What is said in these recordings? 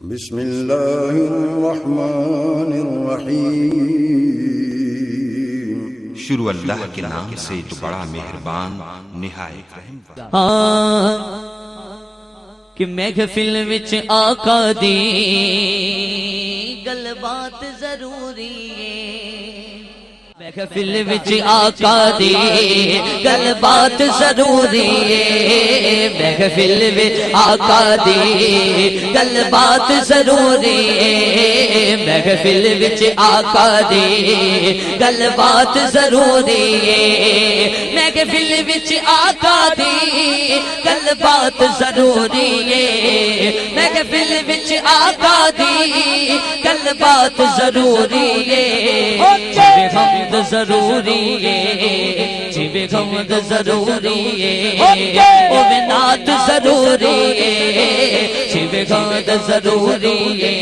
بسم اللہ الرحمن الرحیم۔ شروع اللہ کے نام سے جو بڑا مہربان نہایت رحم والا۔ کہ محفل وچ آقا دی گل بات ضروری ہے، محفل وچ آقا دی گل بات ضروری ہے، محفل وچ آقا دی گل بات ضروری ہے، محفل وچ آقا دی گل بات ضروری ہے، محفل وچ آقا دی گل بات ضروری ہے، محفل وچ آقا دی گل بات ضروری ہے، حمد ضروری ہے، جیوے حمد ضروری ہے، او نعت ضروری ہے، جیوے حمد ضروری ہے،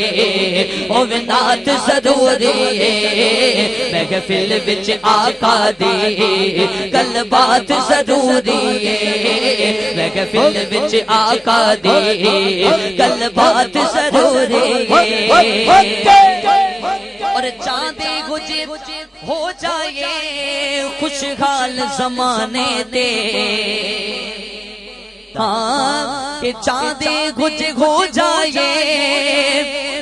او نعت ضروری ہے، محفل وچ آقا دی گل بات ضروری ہے، محفل وچ آقا دی گل بات ضروری ہے، اور چاندے گجے ہو جائے خوشحال زمانے دے، ہاں کہ چاندے گجے ہو جائے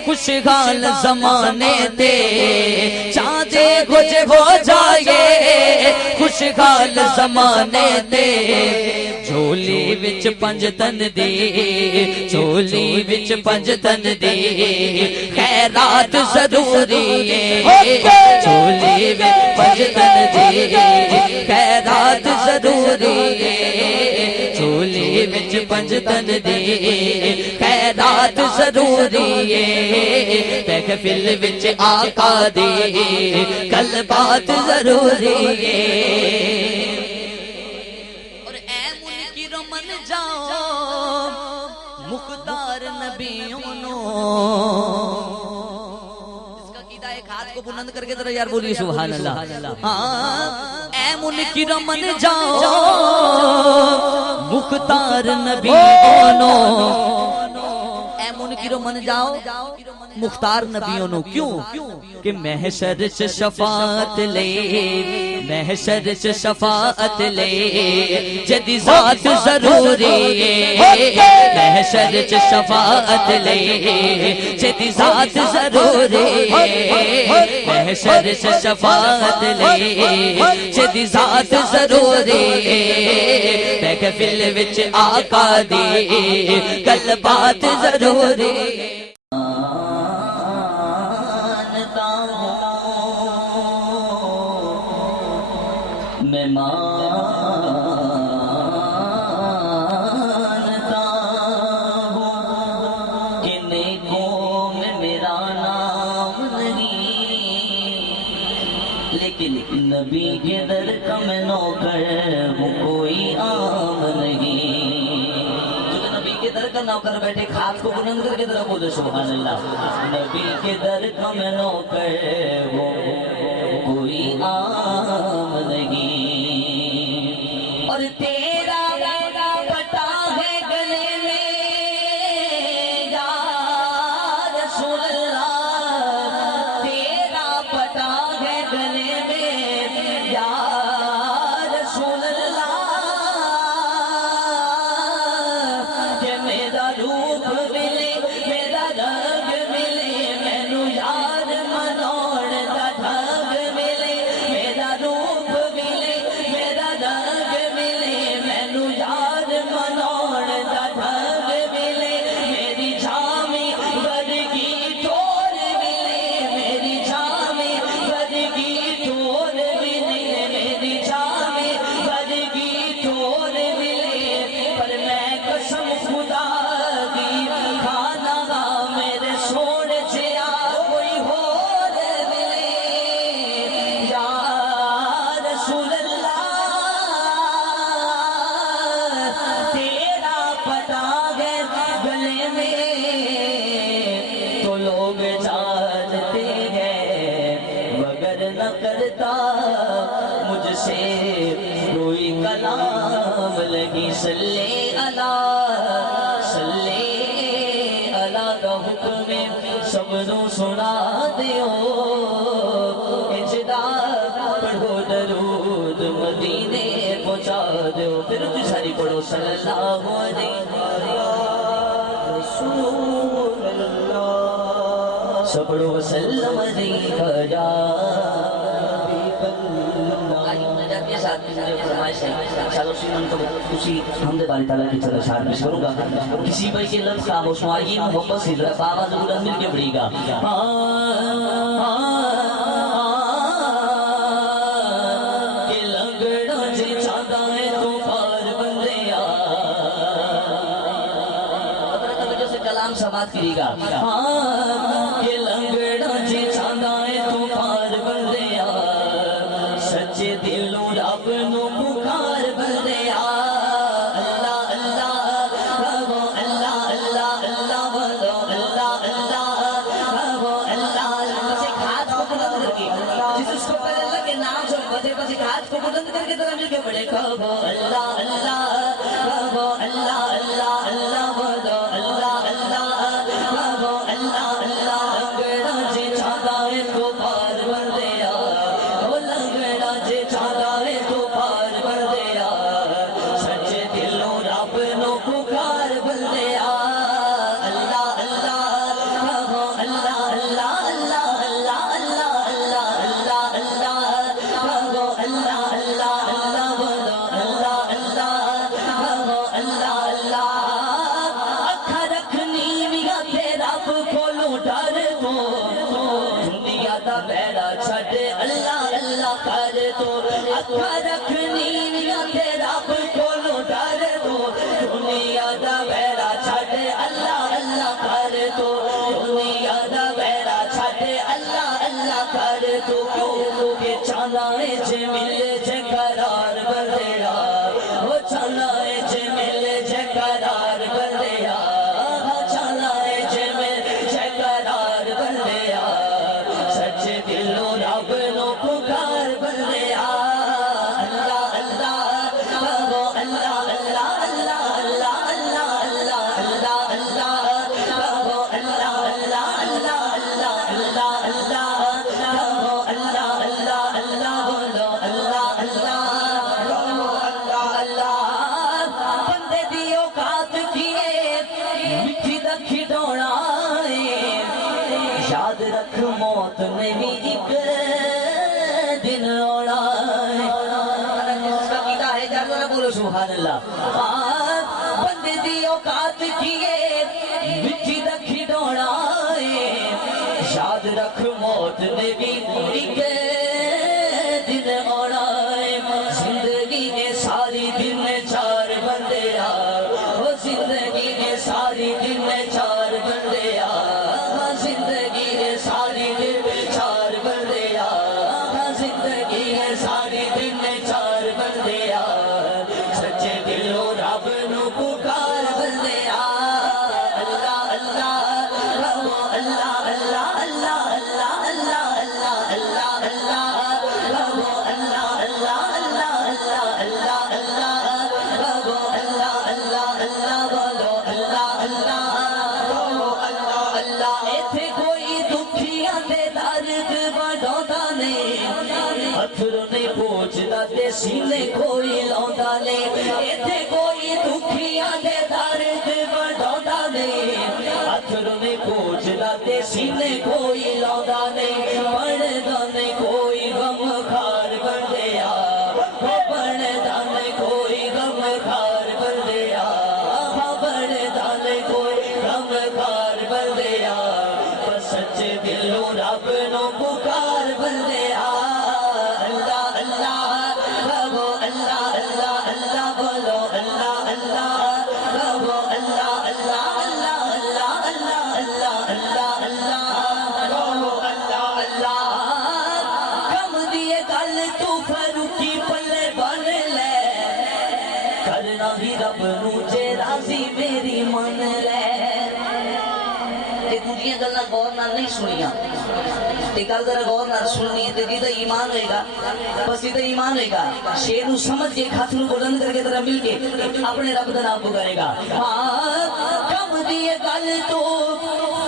خوشحال زمانے دے، چاندے گجے ہو جائے خوشحال زمانے دے، جھولی وچ پنج تن دی، جھولی وچ پنج تن دی خیرات ضروری ہے، جھولی وچ پنج تن دی خیرات ضروری ہے، جھولی وچ پنج تن دی خیرات ضروری ہے، محفل وچ آقا دی گل بات ضروری ہے، مقدار نبیوں نو، اس کا قیدہ ایک ہاتھ کو بلند کر کے ذرا یار بولیے سبحان اللہ، ہاں اے منکر من جاؤ مقدار نبیوں نو، اے منکر من جاؤ مختار نبیوں نو، کیوں کہ محشر چ شفاعت لے، محشر چ شفاعت لے جدی ذات ضروری ہے، محشر چ شفاعت لے جدی ذات ضروری ہے، محشر چ شفاعت لے جدی ذات ضروری ہے، محفل وچ آقا دی گل بات ضروری ہے، میں مانتا ہوں کہ نیکوں میں میرا نام نہیں، لیکن نبی کے در کا میں نوکر ہوں، کوئی عام نہیں، جو نبی کے در کا نوکر بیٹھے ہاتھ کو بلند کر کے ذرا بولے سبحان اللہ، نبی کے در کا میں نوکر ہوں، کوئی عام نہیں، اور تیرا پٹا ہے گلے میں یا رسول اللہ، تیرا پٹا ہے گلے میں یا رسول اللہ، کہ میرا روپ ملے میرا رنگ ملے، مینو یار منوڑ دا ڈھنگ ملے، میرا روپ ملے میرا رنگ ملے، مینو یار منوڑ دا ڈھنگ ملے، میری جامی ورگی ٹور ملے، میری جامی ورگی ٹور ملے، میری جامی ورگی ٹور ملے، پر میں قسم خدا دی کھانا گا میرے سونے جیا کوئی ہور ملے، یا رسول اللہ تیرا پٹا ہے گلے میں، تو لوگ جانتے ہیں مگر نہ کرتا مجھ سے کوئی کلام، لگی صلی اللہ صلی اللہ دا حکم سب نو سنا دیو اجدا پڑھو درود مدینے پہنچا دیو پھر تو ساری پڑھو صلی اللہ علیہ رسول اللہ سب پڑھو وسلم علیکہ یا چلو سیمن کو کسی حمد باری تعالیٰ کی طرح شاعر پیش کروں گا کسی بھائی کے لفظ کا مشمائی محبت سے ذرا بابا ضرور مل کے پڑے گا کہ لنگڑا جے چاہتا ہے تو پار بندیا توجہ سے کلام سماعت کریے گا کہ لنگڑا جے چاہتا ہے تو پار بندیا سچے دلوں رب نو پکار بندیا اللہ اللہ ربو اللہ اللہ اللہ بولو اللہ اللہ ربو اللہ بس ایک ہاتھ کو بلند کر کے جس کو پہلے اللہ کے نام سے بس ایک ہاتھ کو بلند کر کے ذرا مل کے پڑھے ربو اللہ اللہ ربو اللہ اللہ اللہ بولو اللہ اللہ ربو اللہ اللہ لنگڑا جے چاہتا ہے تو پار بندیا لنگڑا جے چاہتا ہے تو پار بندیا سچے دلوں رب نو پکار بندیا اللہ اللہ ربو اللہ اللہ اللہ اللہ اللہ اللہ اللہ اللہ ربو اللہ اللہ اللہ بولو اللہ اللہ ربو اللہ اللہ اکھا رکھنی ویا تے رب کولوں ڈر تو دنیا دا بیڑا چھڈ اللہ اللہ کر تو اکھا رکھنی ویا تے رب کولوں ڈر تو دنیا دا بیڑا چھڈ اللہ اللہ کر تو دنیا دا بیڑا چھڈ اللہ اللہ کر تو کیوں کہ چاہنا ہے جے مل جے قرار بندیا وہ چاہنا ہے جے مل جے قرار بندیا چاہنا ہے جے مل جے قرار بندیا سچے دلوں رب نو پکار بندیا اللہ اللہ ربو اللہ اللہ اللہ اللہ اللہ اللہ اللہ اللہ ربو اللہ اللہ اللہ اللہ اللہ اللہ ربو اللہ اللہ اللہ بولو اللہ اللہ ربو اللہ اللہ بندے دی اوقات کیے مٹھی دا کھڈونا یاد رکھ موت نے بھی ایک دن آنا اس کا قیدہ ہے جانورہ بولو سبحان اللہ بندے دی اوقات کیے مٹھی دا کھڈونا یاد رکھ موت نے بھی ایک دن آنا زندگی نے ساری دن چار بندیا وہ زندگی نے ساری دن چار بندیا زندگی ہے ساری دن چار بندیا زندگی ہے ساری دن چار بندیا سچے دلوں رب نو پکار بندیا اللہ اللہ ربو اللہ اللہ اللہ اللہ اللہ اللہ اللہ اللہ ربو اللہ اللہ اللہ اللہ اللہ اللہ ربو اللہ اللہ اللہ بولو اللہ اللہ ربو اللہ اللہ ایتھے کوئی دکھیاں دے درد وڈاوندا نے اتھرو نہیں پوچھدا تے سینے کوئی لاوندا نے ایتھے کوئی دکھیاں دے درد وڈاوندا نے اتھرو نہیں پوچھدا تے سینے کوئی لاوندا نے پڑھدا نہیں کوئی غم خار بندیا پڑھدا نہیں کوئی غم خار بندیا پڑھدا نہیں کوئی غم خار بندیا بس سچے دلوں رب نو پکار بندیا اللہ اللہ ربو اللہ اللہ اللہ بولو اللہ اللہ ربو اللہ اللہ اللہ اللہ اللہ اللہ اللہ اللہ ربو اللہ اللہ کم دیے گل تو فروخی پلے بن لے کرنا بھی رب نو جے راضی میری من لے دوسری گلا غور نال نہیں سنیا گل ذرا غور نال سننی ہے جی ایمان ہوئے گا بس یہ ایمان ہوئے گا شیر نو سمجھ کے ہاتھ نو بلند کر کے ذرا مل کے اپنے رب دا نام پکارے گا کم دی گل تو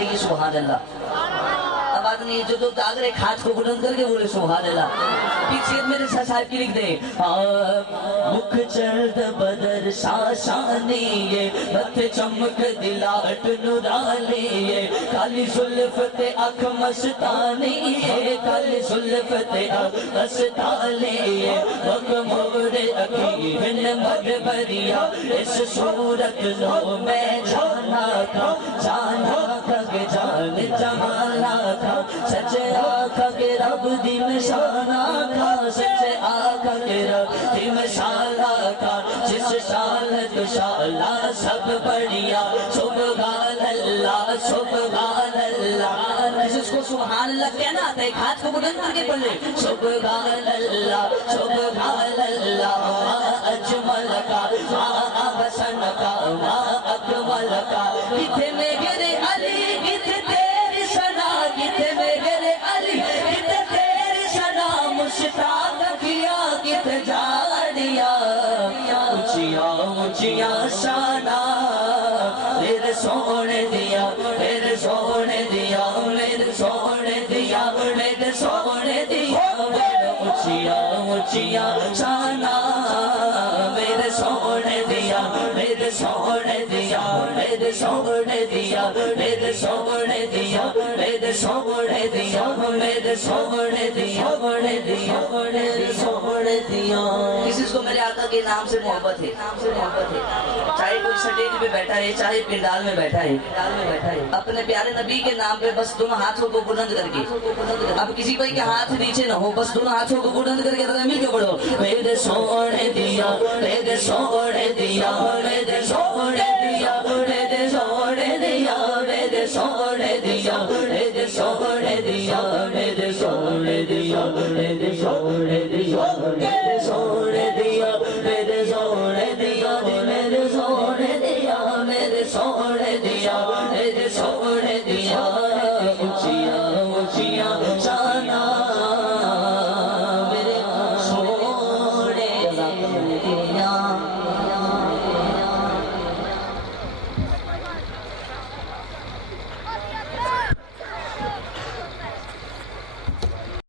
کہیے سبحان اللہ. اب آدمی جو دو داغ رہے ہاتھ کو بلند کر کے بولے سبحان اللہ. پیچھے میرے صاحب کی لکھ دے مکھ چرد بدر شاشانی مت چمک دلاٹ نورانی کالی زلفت اکھ مستانی کالی زلفت اکھ مستانی وقت مور اکین مد بریا اس صورت نو میں جانا تھا کہ جان جہانا تھا سچے آقا کے رب دی نشانہ تھا سچے آقا کے رب دی نشانہ تھا جس شان تو شانہ سب بڑھیا سبحان اللہ سبحان اللہ. جس کو سبحان اللہ کہنا آتا ہے ایک ہاتھ کو بلند کر کے پڑھ لے سبحان اللہ سبحان اللہ ما اجمل کا ما احسن کا ما اکمل کا. کتنے میرے علی کتنے تیری ثنا کتنے میرے علی کتنے تیری ثنا مشتاق کیا کتنے جانیا اونچیاں اونچیاں شانہ میرے سونے دیا میرے سونے دیا میرے سونے دیا میرے سونے دیا میرے اونچیاں اونچیاں شانہ میرے سونے دیا میرے سونے دیا میرے سونے دیا میرے سونے دیا میرے سونے دیا میرے سونے دیا میرے سونے دیا. کسی کو میرے آقا کے نام سے محبت ہے چاہے کوئی سٹیج پہ بیٹھا ہے چاہے پنڈال میں بیٹھا ہے اپنے پیارے نبی کے نام پہ بس دونوں ہاتھوں کو بلند کر کے اب کسی کوئی کے ہاتھ نیچے نہ ہو بس دونوں ہاتھوں کو بلند کر کے مل کے پڑھو میرے سونے دیا میرے سونے دیا میرے سونے دیا میرے سونے دیا میرے سونے دیا میرے سونے دیا میرے سونے دیا میرے سونے دیا میرے سونے دیا میرے سونے دیا میرے سونے دیا میرے سونے دیا میرے سونے دیا اونچیاں اونچیاں